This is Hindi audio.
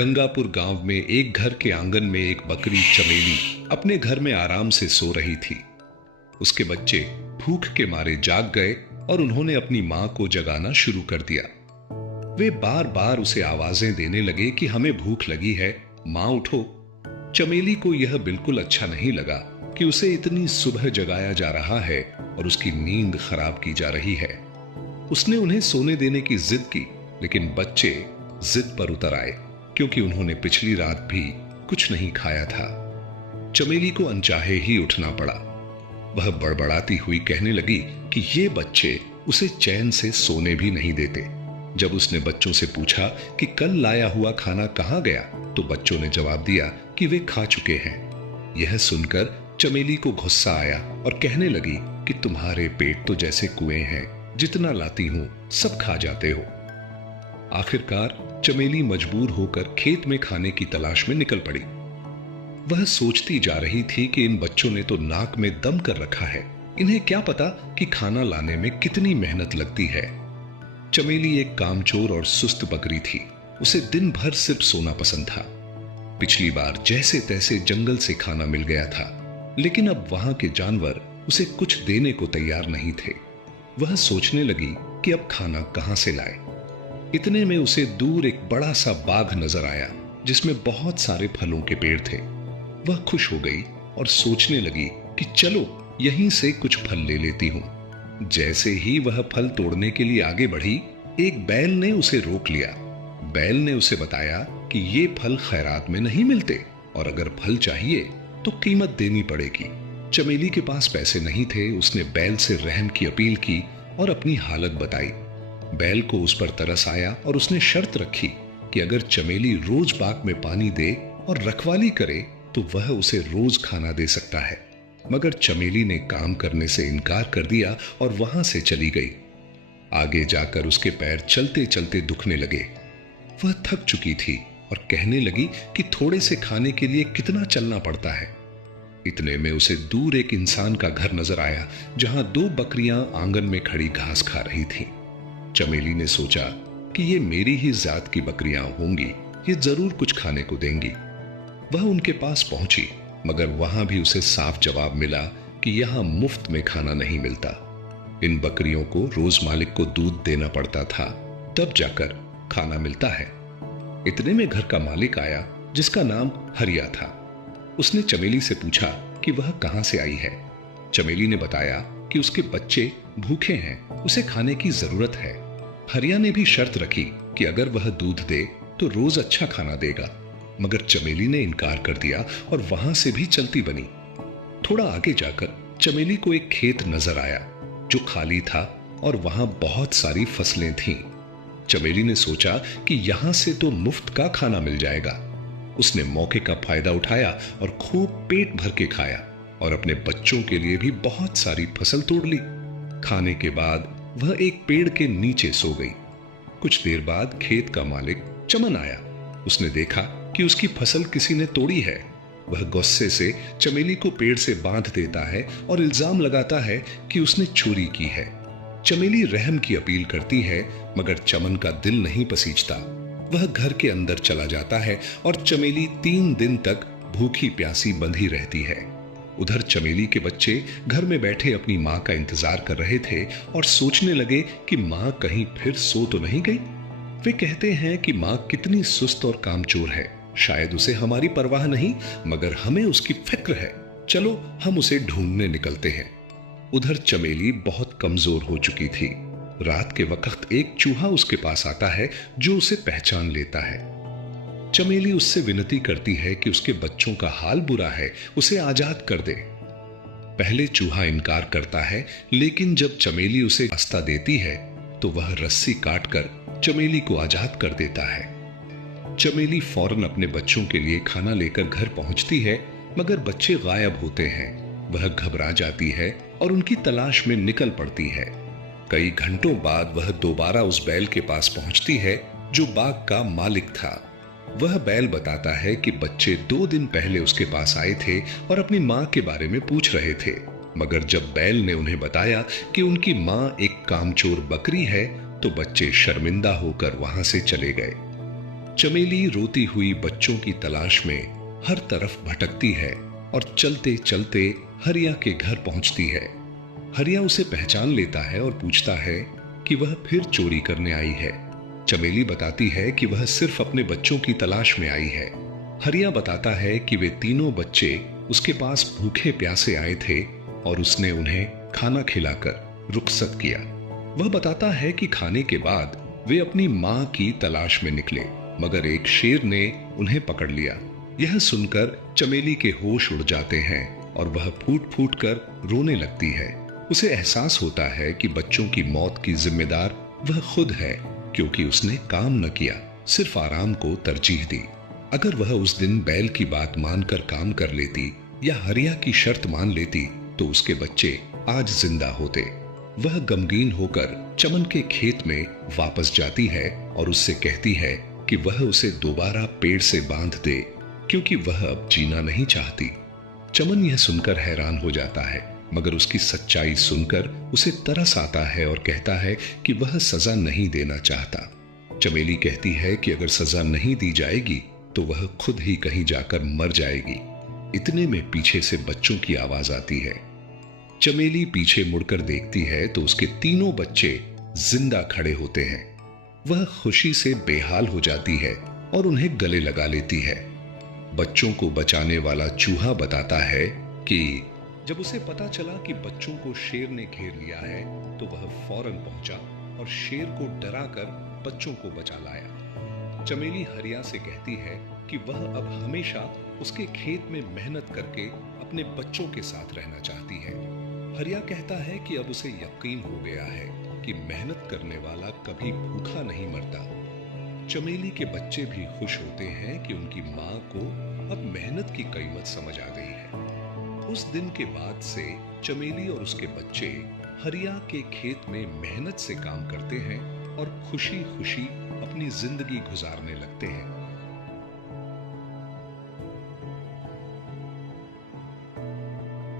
गंगापुर गांव में एक घर के आंगन में एक बकरी चमेली अपने घर में आराम से सो रही थी। उसके बच्चे भूख के मारे जाग गए और उन्होंने अपनी मां को जगाना शुरू कर दिया। वे बार बार उसे आवाजें देने लगे कि हमें भूख लगी है, मां उठो। चमेली को यह बिल्कुल अच्छा नहीं लगा कि उसे इतनी सुबह जगाया जा रहा है और उसकी नींद खराब की जा रही है। उसने उन्हें सोने देने की जिद की, लेकिन बच्चे जिद पर उतर आए क्योंकि उन्होंने पिछली रात भी कुछ नहीं खाया था। चमेली को अनचाहे ही उठना पड़ा। वह बड़बड़ाती हुई कहने लगी कि ये बच्चे उसे चैन से सोने भी नहीं देते। जब उसने बच्चों से पूछा कि कल लाया हुआ खाना कहां गया, तो बच्चों ने जवाब दिया कि वे खा चुके हैं। यह सुनकर चमेली को गुस्सा आया और कहने लगी कि तुम्हारे पेट तो जैसे कुएं हैं, जितना लाती हूं सब खा जाते हो। आखिरकार चमेली मजबूर होकर खेत में खाने की तलाश में निकल पड़ी। वह सोचती जा रही थी कि इन बच्चों ने तो नाक में दम कर रखा है, इन्हें क्या पता कि खाना लाने में कितनी मेहनत लगती है। चमेली एक कामचोर और सुस्त बकरी थी। उसे दिन भर सिर्फ सोना पसंद था। पिछली बार जैसे तैसे जंगल से खाना मिल गया था, लेकिन अब वहां के जानवर उसे कुछ देने को तैयार नहीं थे। वह सोचने लगी कि अब खाना कहां से लाए। इतने में उसे दूर एक बड़ा सा बाग नजर आया जिसमें बहुत सारे फलों के पेड़ थे। वह खुश हो गई और सोचने लगी कि चलो यहीं से कुछ फल ले लेती हूं। जैसे ही वह फल तोड़ने के लिए आगे बढ़ी, एक बैल ने उसे रोक लिया। बैल ने उसे बताया कि ये फल खैरात में नहीं मिलते और अगर फल चाहिए तो कीमत देनी पड़ेगी। चमेली के पास पैसे नहीं थे। उसने बैल से रहम की अपील की और अपनी हालत बताई। बैल को उस पर तरस आया और उसने शर्त रखी कि अगर चमेली रोज बाग में पानी दे और रखवाली करे तो वह उसे रोज खाना दे सकता है। मगर चमेली ने काम करने से इनकार कर दिया और वहां से चली गई। आगे जाकर उसके पैर चलते चलते दुखने लगे। वह थक चुकी थी और कहने लगी कि थोड़े से खाने के लिए कितना चलना पड़ता है। इतने में उसे दूर एक इंसान का घर नजर आया जहां दो बकरियां आंगन में खड़ी घास खा रही थीं। चमेली ने सोचा कि ये मेरी ही जात की बकरियां होंगी, ये जरूर कुछ खाने को देंगी। वह उनके पास पहुंची, मगर वहां भी उसे साफ जवाब मिला कि यहां मुफ्त में खाना नहीं मिलता। इन बकरियों को रोज मालिक को दूध देना पड़ता था, तब जाकर खाना मिलता है। इतने में घर का मालिक आया जिसका नाम हरिया था। उसने चमेली से पूछा कि वह कहां से आई है। चमेली ने बताया कि उसके बच्चे भूखे हैं, उसे खाने की जरूरत है। हरिया ने भी शर्त रखी कि अगर वह दूध दे तो रोज अच्छा खाना देगा, मगर चमेली ने इनकार कर दिया और वहां से भी चलती बनी। थोड़ा आगे जाकर चमेली को एक खेत नजर आया जो खाली था और वहां बहुत सारी फसलें थीं। चमेली ने सोचा कि यहां से तो मुफ्त का खाना मिल जाएगा। उसने मौके का फायदा उठाया और खूब पेट भर के खाया और अपने बच्चों के लिए भी बहुत सारी फसल तोड़ ली। खाने के बाद वह एक पेड़ के नीचे सो गई। कुछ देर बाद खेत का मालिक चमन आया। उसने देखा कि उसकी फसल किसी ने तोड़ी है। वह गुस्से से चमेली को पेड़ से बांध देता है और इल्जाम लगाता है कि उसने चोरी की है। चमेली रहम की अपील करती है, मगर चमन का दिल नहीं पसीजता। वह घर के अंदर चला जाता है और चमेली 3 दिन तक भूखी प्यासी बंधी रहती है। उधर चमेली के बच्चे घर में बैठे अपनी मां का इंतजार कर रहे थे और सोचने लगे कि मां कहीं फिर सो तो नहीं गई। वे कहते हैं कि मां कितनी सुस्त और कामचोर है, शायद उसे हमारी परवाह नहीं, मगर हमें उसकी फिक्र है। चलो हम उसे ढूंढने निकलते हैं। उधर चमेली बहुत कमजोर हो चुकी थी। रात के वक्त एक चूहा उसके पास आता है जो उसे पहचान लेता है। चमेली उससे विनती करती है कि उसके बच्चों का हाल बुरा है, उसे आजाद कर दे। पहले चूहा इनकार करता है, लेकिन जब चमेली उसे रास्ता देती है तो वह रस्सी काटकर चमेली को आजाद कर देता है। चमेली फौरन अपने बच्चों के लिए खाना लेकर घर पहुंचती है, मगर बच्चे गायब होते हैं। वह घबरा जाती है और उनकी तलाश में निकल पड़ती है। कई घंटों बाद वह दोबारा उस बैल के पास पहुंचती है जो बाग का मालिक था। वह बैल बताता है कि बच्चे 2 दिन पहले उसके पास आए थे और अपनी मां के बारे में पूछ रहे थे, मगर जब बैल ने उन्हें बताया कि उनकी मां एक कामचोर बकरी है तो बच्चे शर्मिंदा होकर वहां से चले गए। चमेली रोती हुई बच्चों की तलाश में हर तरफ भटकती है और चलते चलते हरिया के घर पहुंचती है। हरिया उसे पहचान लेता है और पूछता है कि वह फिर चोरी करने आई है। चमेली बताती है कि वह सिर्फ अपने बच्चों की तलाश में आई है। हरिया बताता है कि वे तीनों बच्चे उसके पास भूखे प्यासे आए थे और उसने उन्हें खाना खिलाकर रुखसत किया। वह बताता है कि खाने के बाद वे अपनी मां की तलाश में निकले, मगर एक शेर ने उन्हें पकड़ लिया। यह सुनकर चमेली के होश उड़ जाते हैं और वह फूट फूट कर रोने लगती है। उसे एहसास होता है कि बच्चों की मौत की जिम्मेदार वह खुद है, क्योंकि उसने काम न किया, सिर्फ आराम को तरजीह दी। अगर वह उस दिन बैल की बात मानकर काम कर लेती या हरिया की शर्त मान लेती तो उसके बच्चे आज जिंदा होते। वह गमगीन होकर चमन के खेत में वापस जाती है और उससे कहती है कि वह उसे दोबारा पेड़ से बांध दे, क्योंकि वह अब जीना नहीं चाहती। चमन यह सुनकर हैरान हो जाता है, मगर उसकी सच्चाई सुनकर उसे तरस आता है और कहता है कि वह सजा नहीं देना चाहता। चमेली कहती है कि अगर सजा नहीं दी जाएगी तो वह खुद ही कहीं जाकर मर जाएगी। इतने में पीछे से बच्चों की आवाज आती है। चमेली पीछे मुड़कर देखती है तो उसके तीनों बच्चे जिंदा खड़े होते हैं। वह खुशी से बेहाल हो जाती है और उन्हें गले लगा लेती है। बच्चों को बचाने वाला चूहा बताता है कि जब उसे पता चला कि बच्चों को शेर ने घेर लिया है तो वह फौरन पहुंचा और शेर को डराकर बच्चों को बचा लाया। चमेली हरिया से कहती है कि वह अब हमेशा उसके खेत में मेहनत करके अपने बच्चों के साथ रहना चाहती है। हरिया कहता है कि अब उसे यकीन हो गया है कि मेहनत करने वाला कभी भूखा नहीं मरता। चमेली के बच्चे भी खुश होते हैं कि उनकी मां को अब मेहनत की कीमत समझ आ गई है। उस दिन के बाद से चमेली और उसके बच्चे हरिया के खेत में मेहनत से काम करते हैं और खुशी खुशी अपनी जिंदगी गुजारने लगते हैं।